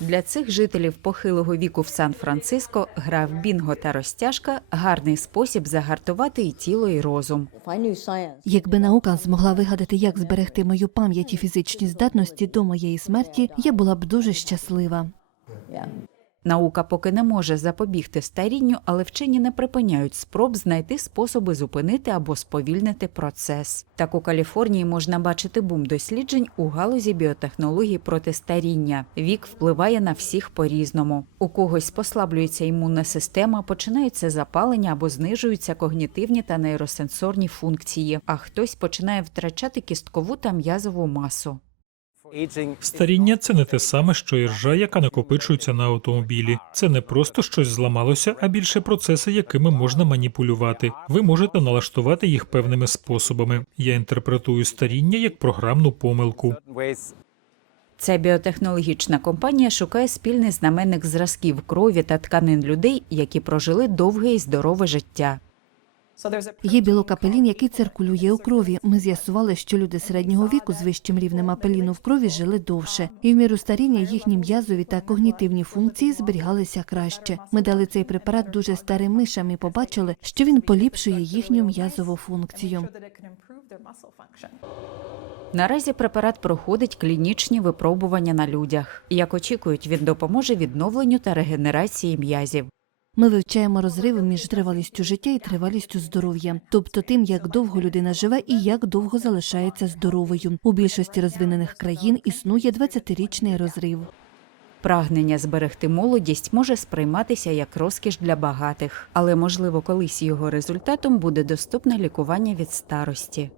Для цих жителів похилого віку в Сан-Франциско гра в бінго та розтяжка гарний спосіб загартувати і тіло, і розум. Якби наука змогла вигадати, як зберегти мою пам'ять і фізичні здатності до моєї смерті, я була б дуже щаслива. Наука поки не може запобігти старінню, але вчені не припиняють спроб знайти способи зупинити або сповільнити процес. Так у Каліфорнії можна бачити бум досліджень у галузі біотехнологій проти старіння. Вік впливає на всіх по-різному. У когось послаблюється імунна система, починаються запалення або знижуються когнітивні та нейросенсорні функції, а хтось починає втрачати кісткову та м'язову масу. Старіння це не те саме, що і ржа, яка накопичується на автомобілі. Це не просто щось зламалося, а більше процеси, якими можна маніпулювати. Ви можете налаштувати їх певними способами. Я інтерпретую старіння як програмну помилку. Ця біотехнологічна компанія шукає спільний знаменник зразків крові та тканин людей, які прожили довге і здорове життя. Є білок апелін, який циркулює у крові. Ми з'ясували, що люди середнього віку з вищим рівнем апеліну в крові жили довше, і в міру старіння їхні м'язові та когнітивні функції зберігалися краще. Ми дали цей препарат дуже старим мишам і побачили, що він поліпшує їхню м'язову функцію. Наразі препарат проходить клінічні випробування на людях. Як очікують, він допоможе відновленню та регенерації м'язів. Ми вивчаємо розриви між тривалістю життя і тривалістю здоров'я, тобто тим, як довго людина живе і як довго залишається здоровою. У більшості розвинених країн існує 20-річний розрив. Прагнення зберегти молодість може сприйматися як розкіш для багатих, але можливо колись його результатом буде доступне лікування від старості.